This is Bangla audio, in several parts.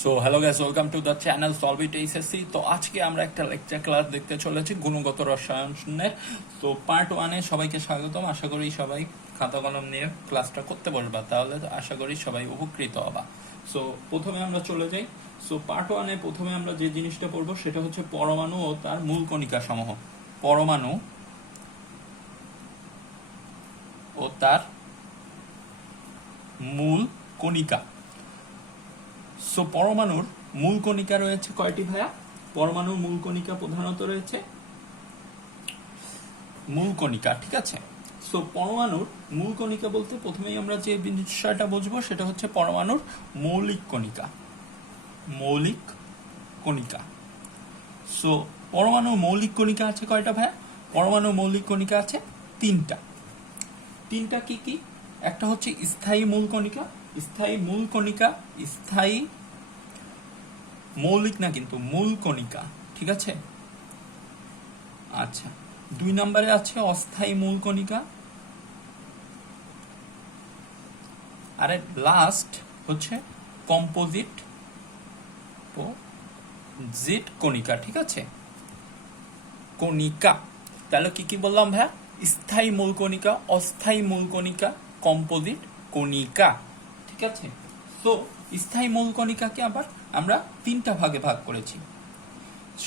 So hello guys, welcome to the channel solve it HSC. তো আজকে আমরা একটা লেকচার ক্লাস দেখতে চলেছি গুণগত রসায়নের। তো পার্ট ওয়ানে সবাইকে স্বাগতম। আশা করি সবাই খাতা কলম নিয়ে ক্লাসটা করতে বসবা, তাহলে আশা করি সবাই উপকৃত হবা। সো প্রথমে আমরা চলে যাই। সো পার্ট ওয়ানে প্রথমে আমরা যে জিনিসটা পড়বো সেটা হচ্ছে পরমাণু ও তার মূল কণিকা সমূহ। পরমাণু ও তার মূল কণিকা। সো পরমাণুর মূল কণিকা রয়েছে কয়টি ভাইয়া? পরমাণুর মূল কণিকা প্রধানত রয়েছে মূল কণিকা, ঠিক আছে। সো পরমাণুর মূল কণিকা বলতে প্রথমেই আমরা যে বিষয়টা বুঝবো সেটা হচ্ছে পরমাণুর মৌলিক কণিকা। মৌলিক কণিকা। সো পরমাণুর মৌলিক কণিকা আছে কয়টা ভাইয়া? পরমাণুর মৌলিক কণিকা আছে তিনটা। তিনটা কি কি? একটা হচ্ছে স্থায়ী মূল কণিকা। স্থায়ী মূল কণিকা, স্থায়ী মৌলিক না কিন্তু মূল কণিকা, ঠিক আছে। আচ্ছা, 2 নম্বরে আছে অস্থায়ী মূল কণিকা। আর লাস্ট হচ্ছে কম্পোজিট কণিকা, ঠিক আছে। কণিকা তাহলে কি কি বললাম ভাইয়া? স্থায়ী মূল কণিকা, অস্থায়ী মূল কণিকা, কম্পোজিট কণিকা, ঠিক আছে। তো স্থায়ী মূল কণিকাকে আবার আমরা তিনটা ভাগে ভাগ করেছি।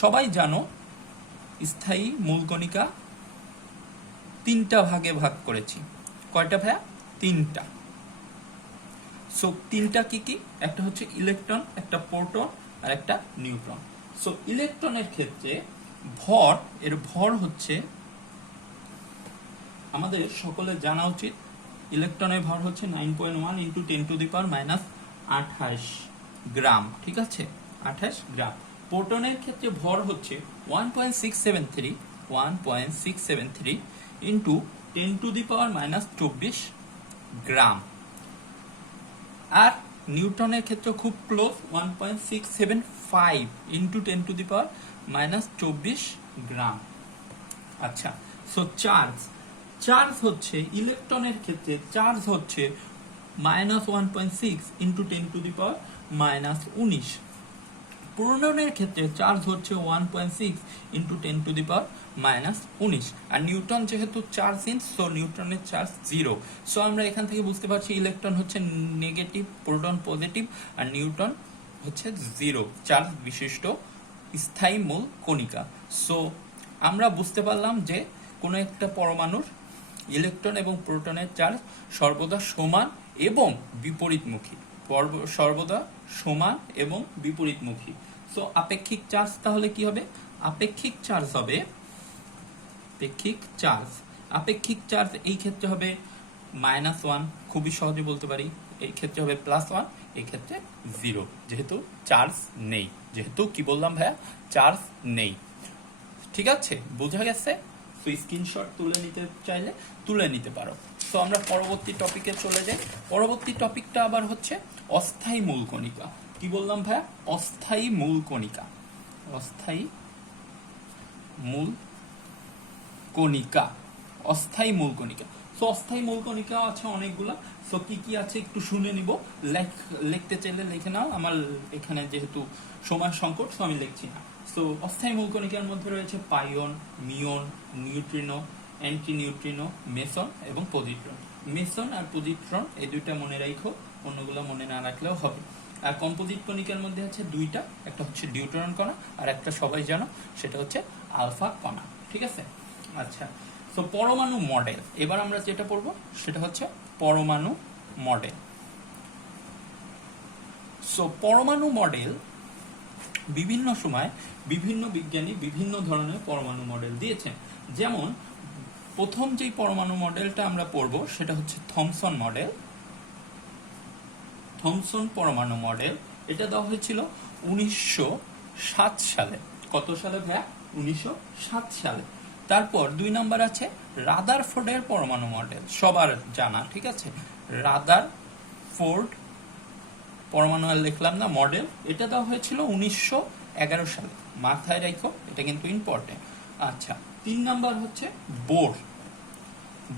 সবাই জানো স্থায়ী মূল কণিকা তিনটা ভাগে ভাগ করেছি। কয়টা ভাইয়া? তিনটা। সো তিনটা কি কি? একটা হচ্ছে ইলেকট্রন, একটা প্রোটন আর একটা নিউট্রন। সো ইলেকট্রনের ক্ষেত্রে এর ভর হচ্ছে, আমাদের সকলের জানা উচিত, ইলেকট্রনের ভর হচ্ছে 9.1 × 10⁻²৮ গ্রাম, ঠিক আছে, 28 গ্রাম। প্রোটনের ক্ষেত্রে ভর হচ্ছে 1.673 × 10⁻24 গ্রাম। আর নিউটনের ক্ষেত্রে খুব ক্লোজ, 1.675 × 10⁻24 গ্রাম। আচ্ছা, সো চার্জ হচ্ছে ইলেকট্রনের ক্ষেত্রে চার্জ হচ্ছে -1.6 × 10⁻19। প্রোটনের ক্ষেত্রে চার্জ হচ্ছে 1.6 × 10⁻19। আর নিউটন যেহেতু চার্জহীন, সো নিউটনের চার্জ 0। সো আমরা এখান থেকে বুঝতে পারছি ইলেকট্রন হচ্ছে নেগেটিভ, প্রোটন পজিটিভ, আর নিউটন হচ্ছে 0 চার্জ বিশিষ্ট স্থায়ী মূল কণিকা। সো আমরা বুঝতে পারলাম যে কোনো একটা পরমাণুর ইলেকট্রন এবং প্রোটনের চার্জ সর্বদা সমান এবং বিপরীতমুখী। সর্বদা সমান এবং বিপরীতমুখী। সো আপেক্ষিক চার্জ তাহলে কি হবে? আপেক্ষিক চার্জ এই ক্ষেত্রে হবে -1, খুবই সহজে বলতে পারি। এই ক্ষেত্রে হবে +1, এই ক্ষেত্রে 0, যেহেতু চার্জ নেই। যেহেতু কি বললাম ভাইয়া? চার্জ নেই, ঠিক আছে, বোঝা গেছে। তো স্ক্রিনশট তুলে নিতে চাইলে তুলে নিতে পারো। তো আমরা পরবর্তী টপিকে চলে যাই। পরবর্তী টপিকটা আবার হচ্ছে অস্থায়ী মূল কণিকা। কি বললাম ভাইয়া? অস্থায়ী মূল কণিকা। অস্থায়ী মূল কণিকা। অস্থায়ী মূল কণিকা। সো অস্থায়ী মূল কণিকা আছে অনেকগুলা। সো কি কি আছে একটু শুনে নিব। লিখতে চাইলে লিখে নাও, আমার এখানে যেহেতু সময় সংকট, সো আমি লিখছি না। সো অস্থায়ী মূল কণিকার মধ্যে রয়েছে পাইয়ন, মিয়ন, নিউট্রিনো, অ্যান্টি নিউট্রিনো, মেসন এবং পজিট্রন। মেসন আর পজিট্রন এই দুইটা মনে রাখো, অন্যগুলো মনে না রাখলেও হবে। আর কম্পোজিট কণিকার মধ্যে আছে দুইটা, একটা হচ্ছে ডিউটেরন কণা আর একটা সবাই জানো সেটা হচ্ছে আলফা কণা, ঠিক আছে। আচ্ছা, তো পরমাণু মডেল। এবার আমরা যেটা পড়বো সেটা হচ্ছে পরমাণু মডেল। সো পরমাণু মডেল, বিভিন্ন সময় বিভিন্ন বিজ্ঞানী বিভিন্ন ধরনের পরমাণু মডেল দিয়েছেন। যেমন প্রথম যেই পরমাণু মডেলটা আমরা পড়বো সেটা হচ্ছে থমসন মডেল। থমসন পরমাণু মডেল, এটা দেওয়া হয়েছিল 1907 সালে। কত সালে ভাইয়া? 1907 সালে। তারপর 2 নম্বর আছে রাদারফোর্ডের পরমাণু মডেল, সবার জানা, ঠিক আছে। রাদারফোর্ড পরমাণু আর লিখলাম না, মডেল, এটা দেওয়া হয়েছিল 1911 সালে। মাথায় রাখো, এটা কিন্তু ইম্পর্টেন্ট। আচ্ছা, 3 নম্বর হচ্ছে বোর।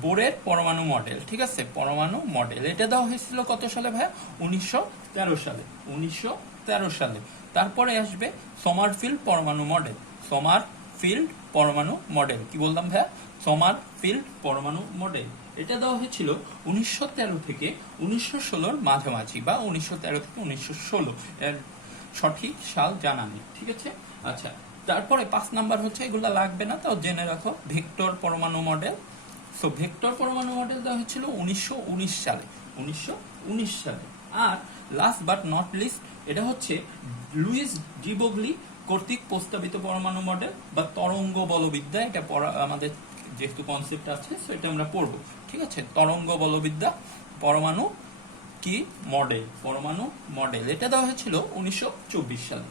বোরের পরমাণু মডেল, ঠিক আছে, পরমাণু মডেল এটা দেওয়া হয়েছিল কত সালে ভাইয়া? 1913 সালে, 1913 সালে। তারপরে আসবে সমারফিল্ড পরমাণু মডেল, সমারফিল্ড পরমাণু মডেল, কি বললাম ভাইয়া? সমারফিল্ড পরমাণু মডেল। এটা দেওয়া হয়েছিল 1913 থেকে 1916 মাঝামাঝি, বা 1913 থেকে 1916, এর সঠিক সাল জানা নেই, ঠিক আছে। আচ্ছা, তারপরে 5 নাম্বার হচ্ছে, এগুলা লাগবে না, তাও জেনে রাখো, ভেক্টর পরমাণু মডেল। সো ভেক্টর পরমাণু মডেল দেওয়া হয়েছিল 1919 সালে, 1919 সালে। আর লাস্ট বাট নট লিস্ট, এটা হচ্ছে লুইস ডিব্রোগ্লি কর্তৃক প্রস্তাবিত পরমাণু মডেল বা তরঙ্গ বলবিদ্যা। এটা আমাদের যেহেতু কনসেপ্ট আছে, সেটা আমরা পড়বো, ঠিক আছে। তরঙ্গ বলবিদ্যা পরমাণু কি মডেল, পরমাণু মডেল, এটা দেওয়া হয়েছিল 1924 সালে,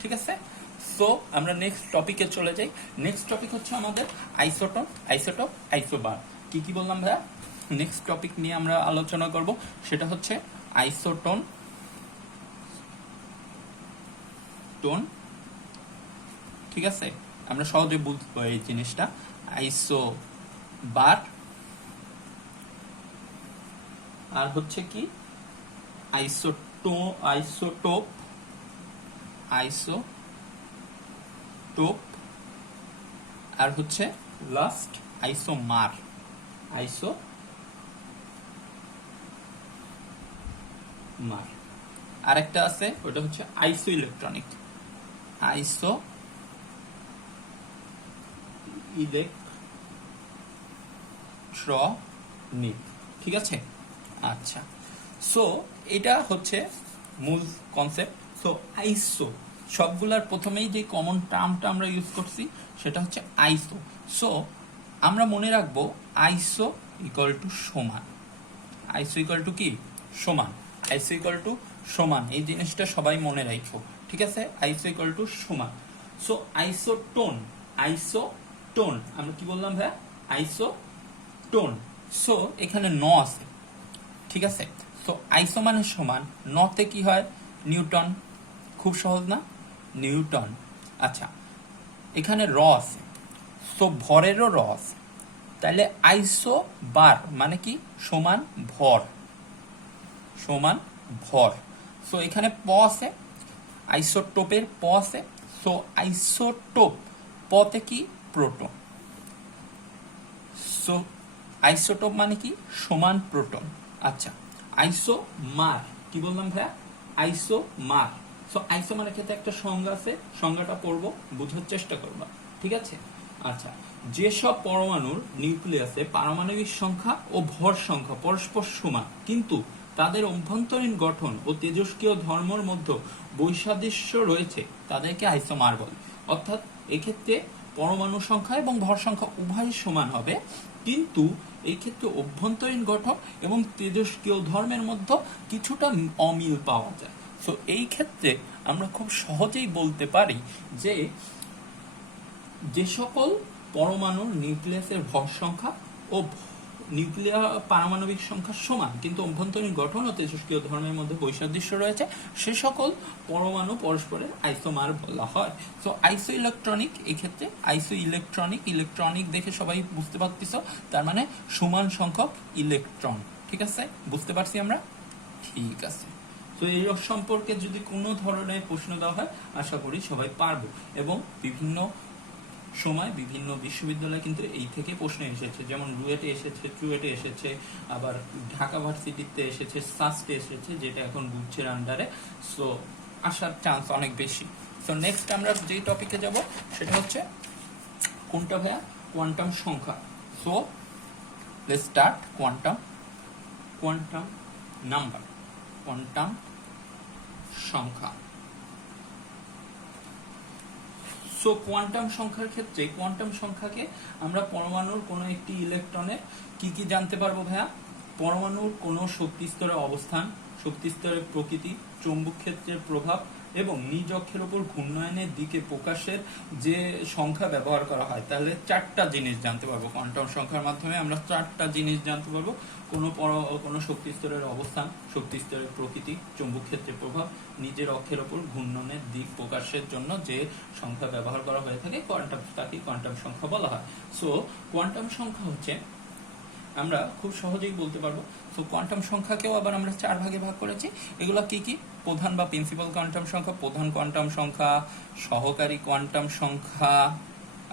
ঠিক আছে। সো আমরা নেক্সট টপিকে চলে যাই। নেক্সট টপিক হচ্ছে আমাদের আইসোটোন, আইসোটোপ, আইসোবার। কি কি বললাম ভাইয়া? নেক্সট টপিক নিয়ে আমরা আলোচনা করব, সেটা হচ্ছে আইসোটোন, টোন, ঠিক আছে। আমরা সহজে বুঝবো এই জিনিসটা। আইসোবার, আর হচ্ছে কি আইসোটোপ, আইসোটোপ, আর হচ্ছে লাস্ট আইসোমার, আইসোমার। আরেকটা আছে, ওটা হচ্ছে আইসো ইলেকট্রনিক, আইসো ইলেকট্রনিক, ঠিক আছে। আচ্ছা, সো এটা হচ্ছে মূল কনসেপ্ট। সো আইসো সবগুলার প্রথমেই যে কমন টার্মটা আমরা ইউজ করছি, সেটা হচ্ছে আইসো। সো আমরা মনে রাখবো আইসো ইকুয়াল টু সমান, আইসো ইকুয়াল টু কি? সমান, আইসো ইকুয়াল টু সমান, এই জিনিসটা সবাই মনে রাখো, ঠিক আছে। আইসো ইকুয়াল টু সমান। সো আইসোটোন, আইসোটোন আমরা কি বললাম ভাইয়া? আইসোটোন। সো এখানে ন আছে, ঠিক আছে। সো আইসো মানে সমান, নতে কি হয়? নিউটন, খুব সহজ না? নিউটন। আচ্ছা, এখানে র আছে, সো ভরেরও র আছে, তাহলে আইসো বার মানে কি? সমান ভর, সমান ভর। সো এখানে প আছে, আইসোটোপের প আছে। সো আইসোটোপ, পতে কি? প্রোটন। সো আইসোটোপ মানে কি? সমান প্রোটন। আচ্ছা, আইসোমার, কি বললাম ভাইয়া? আইসোমার। সো আইসোমারের ক্ষেত্রে একটা সংজ্ঞা আছে, সংজ্ঞাটা পড়বো, বুঝার চেষ্টা করবা, ঠিক আছে। আচ্ছা, যেসব পরমাণুর নিউক্লিয়াসে পারমাণবিক সংখ্যা ও ভর সংখ্যা পরস্পর সমান, কিন্তু তাদের অভ্যন্তরীণ গঠন ও তেজস্ক্রিয় ধর্মের মধ্যে বৈসাদৃশ্য রয়েছে, তাদেরকে আইসোমার বলে। অর্থাৎ এক্ষেত্রে পরমাণু সংখ্যা এবং ভর সংখ্যা উভয় সমান হবে, কিন্তু এই ক্ষেত্রে অভ্যন্তরীণ গঠন এবং তেজস্ক্রিয় ধর্মের মধ্যে কিছুটা অমিল পাওয়া যায়। সো এই ক্ষেত্রে আমরা খুব সহজেই বলতে পারি যে যে সকল পরমাণুর নিউক্লিয়াসের ভর সংখ্যা ও নিউক্লিয়ার পারমাণবিক সংখ্যা সমান, কিন্তু অভ্যন্তরীণ গঠন ও তেজস্ক্রিয় ধর্মের মধ্যে বৈসাদৃশ্য রয়েছে, সে সকল পরমাণু পরস্পরের আইসোমার বলা হয়। সো আইসো ইলেকট্রনিক, এই ক্ষেত্রে আইসো ইলেকট্রনিক, ইলেকট্রনিক দেখে সবাই বুঝতে পারতেছ, তার মানে সমান সংখ্যক ইলেকট্রন, ঠিক আছে, বুঝতে পারছি আমরা, ঠিক আছে। তো এই সম্পর্কে যদি কোনো ধরনের প্রশ্ন দেওয়া হয়, আশা করি সবাই পারবো। এবং বিভিন্ন সময় বিভিন্ন বিশ্ববিদ্যালয় কিন্তু এই থেকে প্রশ্ন এসেছে, যেমন রুয়েটে এসেছে, চুয়েটে এসেছে, আবার ঢাকা ভার্সিটিতে এসেছে, সাস্টে এসেছে, যেটা এখন গুচ্ছের আন্ডারে। সো আসার চান্স অনেক বেশি। সো নেক্সট আমরা যে টপিকে যাব, সেটা হচ্ছে কোনটা ভাইয়া? কোয়ান্টাম সংখ্যা। So let's start. Quantum, quantum number, quantum সংখ্যা। সো কোয়ান্টাম সংখ্যার ক্ষেত্রে, কোয়ান্টাম সংখ্যাকে আমরা পরমাণুর কোনো একটি ইলেকট্রনের কি কি জানতে পারবো ভাইয়া? পরমাণুর কোনো শক্তি স্তরের অবস্থান, শক্তি স্তরের প্রকৃতি, চৌম্বক ক্ষেত্রের প্রভাব এবং নিজ অক্ষের উপর ঘূর্ণায়নের দিকে প্রকাশের যে সংখ্যা ব্যবহার করা হয়। তাহলে 4টা জিনিস জানতে পারবো কোয়ান্টাম সংখ্যার মাধ্যমে। আমরা 4টা জিনিস জানতে পারবো: কোনো শক্তি স্তরের অবস্থান, শক্তি স্তরের প্রকৃতি, চৌম্বক ক্ষেত্রের প্রভাব, নিজের অক্ষের উপর ঘূর্ণনের দিক প্রকাশের জন্য যে সংখ্যা ব্যবহার করা হয়ে থাকে, তাকে কোয়ান্টাম সংখ্যা বলা হয়। সো কোয়ান্টাম সংখ্যা হচ্ছে আমরা খুব সহজেই বলতে পারবো। তো কোয়ান্টাম সংখ্যাকেও আবার আমরা 4 ভাগে ভাগ করেছি। এগুলো কি কি? প্রধান বা প্রিন্সিপাল কোয়ান্টাম সংখ্যা, প্রধান কোয়ান্টাম সংখ্যা, সহকারী কোয়ান্টাম সংখ্যা।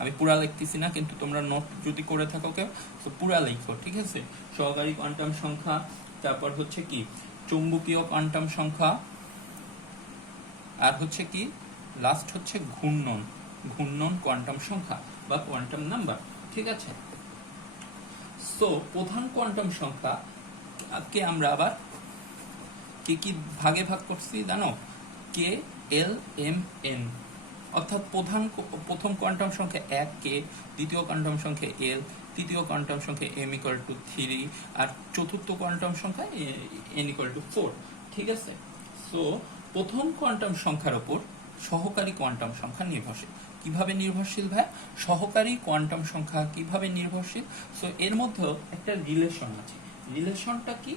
আমি পুরা লিখতেছি না, কিন্তু তোমরা নোট যদি করে থাকো কেউ তো পুরা লিখো, ঠিক আছে? সহকারী কোয়ান্টাম সংখ্যা, তারপর হচ্ছে কি চৌম্বকীয় কোয়ান্টাম সংখ্যা, আর হচ্ছে কি লাস্ট হচ্ছে ঘূর্ণন কোয়ান্টাম সংখ্যা বা কোয়ান্টাম নাম্বার, ঠিক আছে? সো প্রধান কোয়ান্টাম সংখ্যা কে আমরা আবার কি কি ভাগে ভাগ করছি জানো? কে, এল, এম, এন। অর্থাৎ প্রথম কোয়ান্টাম সংখ্যা 1 কে, দ্বিতীয় কোয়ান্টাম সংখ্যা এল, তৃতীয় কোয়ান্টাম সংখ্যা m = 3, আর চতুর্থ কোয়ান্টাম সংখ্যা n = 4, ঠিক আছে? সো প্রথম কোয়ান্টাম সংখ্যার উপর সহকারী কোয়ান্টাম সংখ্যা নির্ভরশীল। কিভাবে নির্ভরশীল ভাই? সহকারী কোয়ান্টাম সংখ্যা কিভাবে নির্ভরশীল? সো এর মধ্যে একটা রিলেশন আছে। রিলেশনটা কি?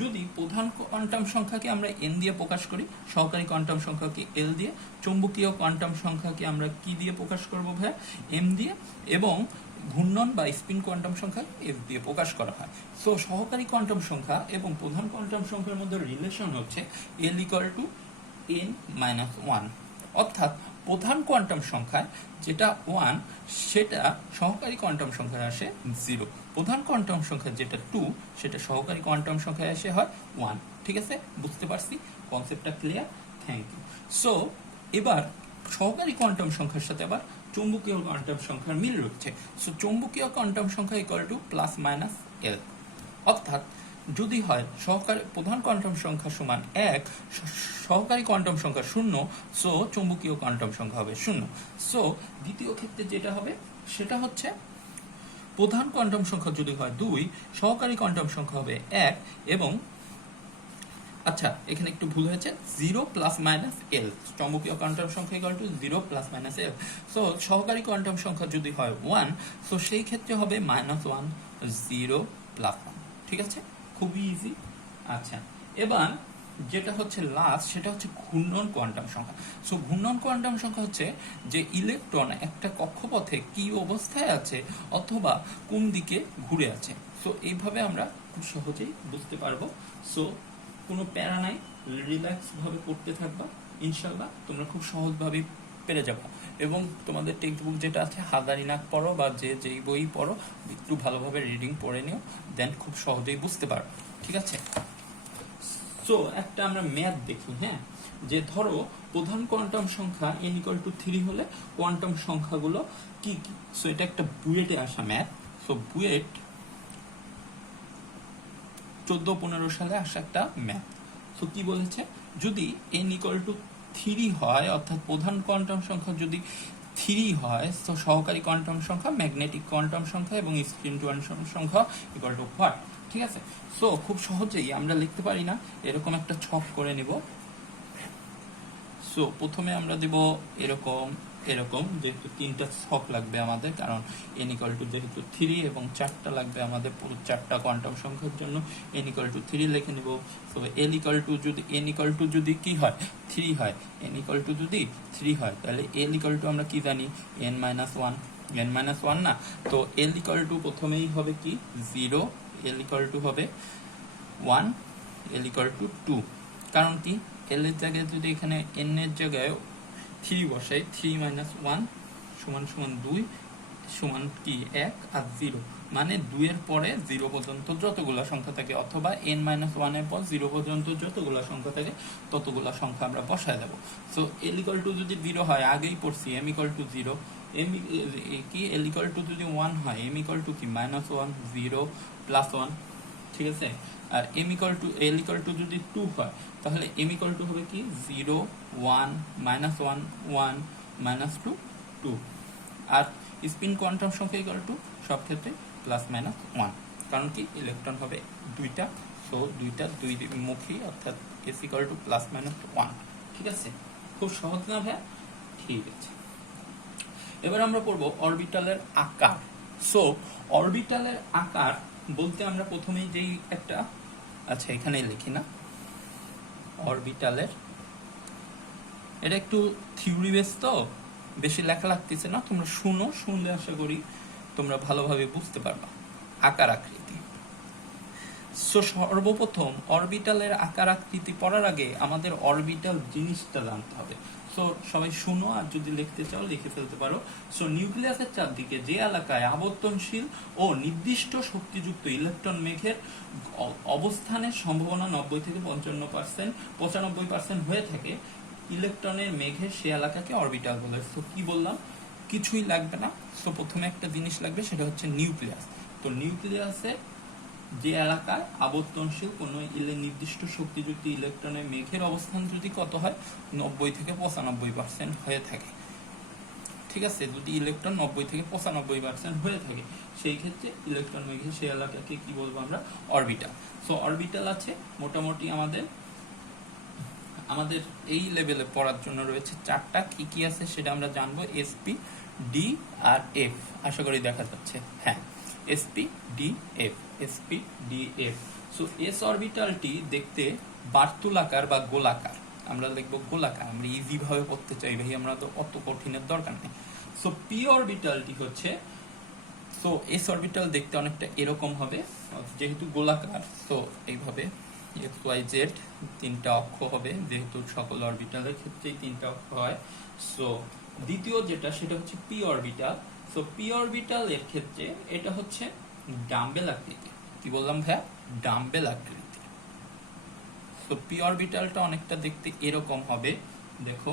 যদি প্রধান কোয়ান্টাম সংখ্যাকে আমরা n দিয়ে প্রকাশ করি, সহকারী কোয়ান্টাম সংখ্যাকে l দিয়ে, চৌম্বকীয় কোয়ান্টাম সংখ্যাকে আমরা কি দিয়ে প্রকাশ করব ভাই? m দিয়ে, এবং ঘূর্ণন বা স্পিন কোয়ান্টাম সংখ্যা f দিয়ে প্রকাশ করা হয়। সো সহকারী কোয়ান্টাম সংখ্যা এবং প্রধান কোয়ান্টাম সংখ্যার মধ্যে রিলেশন হচ্ছে l = n-1। অর্থাৎ প্রধান কোয়ান্টাম সংখ্যায় যেটা 1 সেটা সহকারী কোয়ান্টাম সংখ্যায় আসে 0। প্রধান কোয়ান্টাম সংখ্যা যেটা 2 সেটা সহকারী কোয়ান্টাম সংখ্যায় এসে হয় 1। ঠিক আছে? বুঝতে পারছি? কনসেপ্টটা ক্লিয়ার? Thank you. সো এবার সহকারী কোয়ান্টাম সংখ্যার সাথে আবার চৌম্বকীয় কোয়ান্টাম সংখ্যার মিল রয়েছে। সো চৌম্বকীয় কোয়ান্টাম সংখ্যা = +-L। অর্থাৎ যদি হয় প্রধান কোয়ান্টাম সংখ্যা সমান 1, সহকারী কোয়ান্টাম সংখ্যা 0, সো চৌম্বকীয় কোয়ান্টাম সংখ্যা হবে 0। সো দ্বিতীয় ক্ষেত্রে যেটা হবে সেটা হচ্ছে প্রধান কোয়ান্টাম সংখ্যা যদি হয় 2, সহকারী কোয়ান্টাম সংখ্যা হবে 1, এবং আচ্ছা এখানে একটু ভুল হয়েছে, 0 + -L, চৌম্বকীয় কোয়ান্টাম সংখ্যা = 0 + -L। সো সহকারী কোয়ান্টাম সংখ্যা যদি হয় 1, সো সেই ক্ষেত্রে হবে -1, 0 + 1। ঠিক আছে? খুবই ইজি। আচ্ছা এবার যেটা হচ্ছে লাস্ট, সেটা হচ্ছে ঘূর্ণন কোয়ান্টাম সংখ্যা। সো ঘূর্ণন কোয়ান্টাম সংখ্যা হচ্ছে যে ইলেকট্রন একটা কক্ষপথে কি অবস্থায় আছে অথবা কোন দিকে ঘুরে আছে। সো এইভাবে আমরা খুব সহজেই বুঝতে পারবো। সো কোনো প্যারা নাই, রিল্যাক্স ভাবে পড়তে থাকবা, ইনশাল্লাহ তোমরা খুব সহজভাবেই পেরে যাবো। এবং তোমাদের টেক্সট বুক যেটা আছে হাজারিনাক পড়ো বা যেই বই পড়ো, একটু ভালোভাবে রিডিং পড়ে নিও, দেন খুব সহজেই বুঝতে পারো। ঠিক আছে? সো একটা আমরা ম্যাথ দেখি, হ্যাঁ, যে ধরো প্রধান কোয়ান্টাম সংখ্যা n = 3 হলে কোয়ান্টাম সংখ্যাগুলো কি কি। সো এটা একটা বুয়েটে আসা ম্যাথ। সো বুয়েট 14-15 সালে আসা একটা ম্যাথ। সো কি বলেছে, যদি n = 3 হয়, অর্থাৎ প্রধান কোয়ান্টাম সংখ্যা যদি 3 হয়, তো সহকারী কোয়ান্টাম সংখ্যা, ম্যাগনেটিক কোয়ান্টাম সংখ্যা এবং স্পিন কোয়ান্টাম সংখ্যা = হোয়াট। ঠিক আছে? সো খুব সহজেই আমরা লিখতে পারি না, এরকম একটা ছক করে নিব। সো প্রথমে আমরা দেব এরকম এরকম, যেহেতু 3টা ছক লাগবে আমাদের, কারণ n = যেহেতু 3 এবং 4টা লাগবে আমাদের পুরো 4টা কোয়ান্টাম সংখ্যার জন্য। n = 3 লিখে নিব। তো n যদি কি হয় 3 হয়, n যদি 3 হয়, তাহলে l আমরা কি জানি, n-1 না। তো l প্রথমেই হবে কি 0, l হবে 1, l 2। কারণ কি, l এর জায়গায় যদি এখানে n এর জায়গায় 3 বসাই, 3 - 1 = 2 সমান কি 1 আর 0, মানে 2 এর পরে 0 পর্যন্ত যতগুলো সংখ্যা থাকে, অথবা n-1 এর পর 0 পর্যন্ত যতগুলো সংখ্যা থাকে ততগুলো সংখ্যা আমরা বসায় দেব। সো l যদি 0 হয়, আগেই পড়ছি m = 0, কি l যদি 1 হয়, m কি -1, 0 + 1। ঠিক আছে? আর l যদি 2 হয়, তাহলে m হবে কি 0, 1, -1, 1, -2, 2। আর স্পিন কোয়ান্টাম সংখ্যা সব ক্ষেত্রে +-1, কারণ কি ইলেকট্রন হবে 2টা। সো 2টা 2 মুখী, অর্থাৎ s +-1। ঠিক আছে? খুব সহজ না ভাই? ঠিক আছে। এবার আমরা পড়বো অরবিটালের আকার। সো অরবিটালের আকার বলতে আমরা প্রথমেই যেই একটা, আচ্ছা এখানে লিখি না, অরবিটালের, এটা একটু থিওরি বেস তো বেশি লেখা লাগতেছে না, তোমরা শুনলে আশা করি তোমরা ভালোভাবে বুঝতে পারবা। আকার আকৃতি। সো সর্বপ্রথম অরবিটালের আকার আকৃতি পড়ার আগে আমাদের অরবিটাল জিনিসটা জানতে হবে। সো সবাই শুনো, আর যদি লিখতে চাও লিখে ফেলতে পারো। সো নিউক্লিয়াসের চারদিকে যে এলাকায় আবর্তনশীল ও নির্দিষ্ট শক্তিযুক্ত ইলেকট্রন মেঘের অবস্থানের সম্ভাবনা 90 থেকে 95% হয়ে থাকে, ইলেকট্রনের মেঘের সে এলাকাকে অরবিটাল বলে। সো কি বললাম, কিছুই লাগবে না। সো প্রথমে একটা জিনিস লাগবে, সেটা হচ্ছে নিউক্লিয়াস। তো নিউক্লিয়াসে যে এলাকায় আবর্তনশীল কোনো নির্দিষ্ট শক্তিযুক্ত ইলেকট্রনের মেঘের অবস্থান যদি কত হয়, 90 থেকে 95% হয়ে থাকে, ঠিক আছে। যদি ইলেকট্রন 90 থেকে 95% হয়ে থাকে, সেই ক্ষেত্রে ইলেকট্রন মেঘের সেই এলাকাকে কি বলবো আমরা, অরবিটাল। সো অরবিটাল আছে মোটামুটি আমাদের এই লেভেলে পড়ার জন্য রয়েছে চারটা। কি কি আছে সেটা আমরা জানবো, এসপি, ডি আর এফ। আশা করি দেখা যাচ্ছে, হ্যাঁ, SP D F, SP D F. So S অরবিটালটি দেখতে বার্তুলাকার বা গোলাকার, আমরা লিখবো গোলাকার, আমরা ইজি ভাবে পড়তে চাই ভাই, আমরা তো অত কঠিনের দরকার নেই। সো পি অরবিটালটি হচ্ছে, সো এস অরবিটাল দেখতে অনেকটা এরকম হবে, যেহেতু গোলাকার। সো এইভাবে এক্স ওয়াই জেড তিনটা অক্ষ হবে, যেহেতু সকল অরবিটালের ক্ষেত্রেই তিনটা অক্ষ হয়। সো দ্বিতীয় যেটা, সেটা হচ্ছে P orbital. So P orbital এর ক্ষেত্রে এটা হচ্ছে ডাম্বেল আকৃতি। কি বললাম ভাইয়া, ডাম্বেল আকৃতি। সো পি অরবিটালটা অনেকটা দেখতে এরকম হবে, দেখো।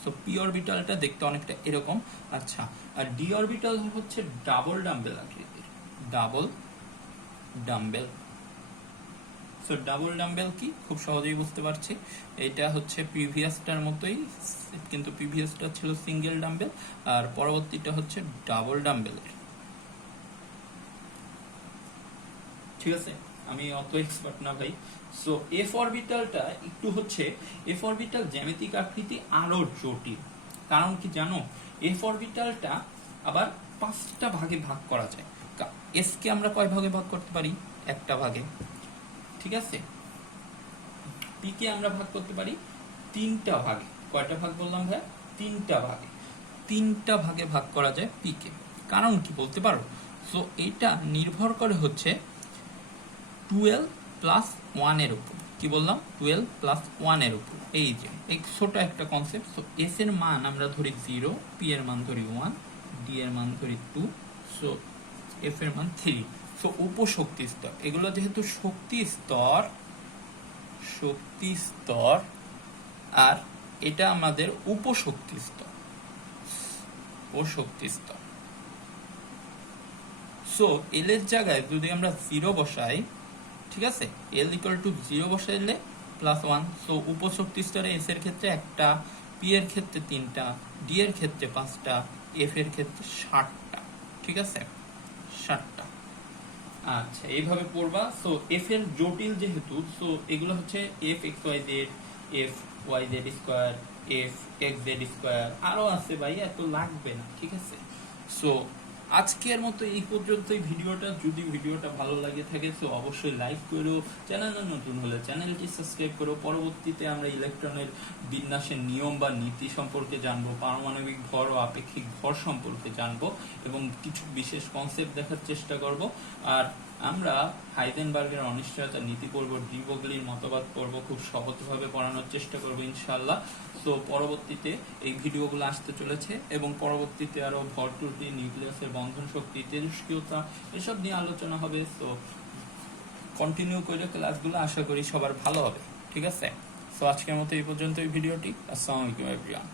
সো পি অরবিটালটা দেখতে অনেকটা এরকম। আচ্ছা, আর ডি অরবিটাল হচ্ছে ডাবল ডাম্বেল আকৃতির, double dumbbell. So double dumbbell কি, খুব সহজেই বুঝতে পারছি, এটা হচ্ছে প্রিভিয়াসটার মতোই, কিন্তু প্রিভিয়াসটা ছিল সিঙ্গেল ডাম্বেল, আর পরবর্তীটা হচ্ছে ডাবল ডাম্বেলের, ঠিক আছে। আমি অত এক্সপার্ট না ভাই। সো এফ অরবিটালটা একটু হচ্ছে, এফ অরবিটাল জ্যামিতিক আকৃতি আরো জটিল। কারণ কি জানো, এফ অরবিটালটা আবার 5টা ভাগে ভাগ করা যায়। এস কে আমরা কয় ভাগে ভাগ করতে পারি, একটা ভাগে, ঠিক আছে। পি কে আমরা ভাগ করতে পারি 3টা ভাগে। কয়টা ভাগ বললাম ভাই, 3টা ভাগে। 3টা ভাগে ভাগ করা যায় পি কে। কারণ কি বলতে পারো, সো এটা নির্ভর করে হচ্ছে 12+1 এর উপর। কি বললাম, 12+1 এর উপর। এই যে এই ছোট একটা কনসেপ্ট। সো এস এর মান আমরা ধরি 0, পি এর মান ধরি 1, ডি এর মান ধরি 2, সো এফ এর মান 3। সো উপশক্তি স্তর, এগুলো যেহেতু শক্তি স্তর, আর এটা আমাদের উপশক্তি স্তর। সো এল এর জায়গায় যদি আমরা 0 বসাই, ঠিক আছে, এল ইকুয়াল টু 0 বসাইলে +1। সো উপশক্তি স্তরে এস এর ক্ষেত্রে 1টা, পি এর ক্ষেত্রে 3টা, ডি এর ক্ষেত্রে 5টা, এফ এর ক্ষেত্রে 60টা, ঠিক আছে, 60টা। আচ্ছা, এইভাবে পড়বা। সো এফ এর জটিল যেহেতু, সো এগুলো হচ্ছে F X Y Z, F Y Z square, F X Z square, আরো আছে ভাই, এত লাগবে না, ঠিক আছে। সো আজকের মতো এই পর্যন্তই ভিডিওটা। যদি ভিডিওটা ভালো লাগে থাকে তো অবশ্যই লাইক করো, চ্যানেলে নতুন হলে চ্যানেলটি সাবস্ক্রাইব করো। পরবর্তীতে আমরা ইলেকট্রনের বিন্যাসের নিয়ম বা নীতি সম্পর্কে জানবো, পারমাণবিক ভর ও আপেক্ষিক ভর সম্পর্কে জানবো, এবং কিছু বিশেষ কনসেপ্ট দেখার চেষ্টা করব। আর আমরা হাইজেনবার্গের অনিশ্চয়তার নীতি পড়বো, ডি ব্রগলির মতবাদ পড়বো, খুব সহজভাবে পড়ানোর চেষ্টা করবো ইনশাআল্লাহ। তো পরবর্তীতে এই ভিডিওগুলো আসতে চলেছে, এবং পরবর্তীতে আরো ভর ত্রুটি, নিউক্লিয়াসের বন্ধন শক্তি, তেজস্ক্রিয়তা, এসব নিয়ে আলোচনা হবে। তো কন্টিনিউ করে ক্লাসগুলো, আশা করি সবার ভালো হবে, ঠিক আছে। তো আজকের মতো এই পর্যন্ত এই ভিডিওটি। আসসালামু আলাইকুম এভরিওয়ান।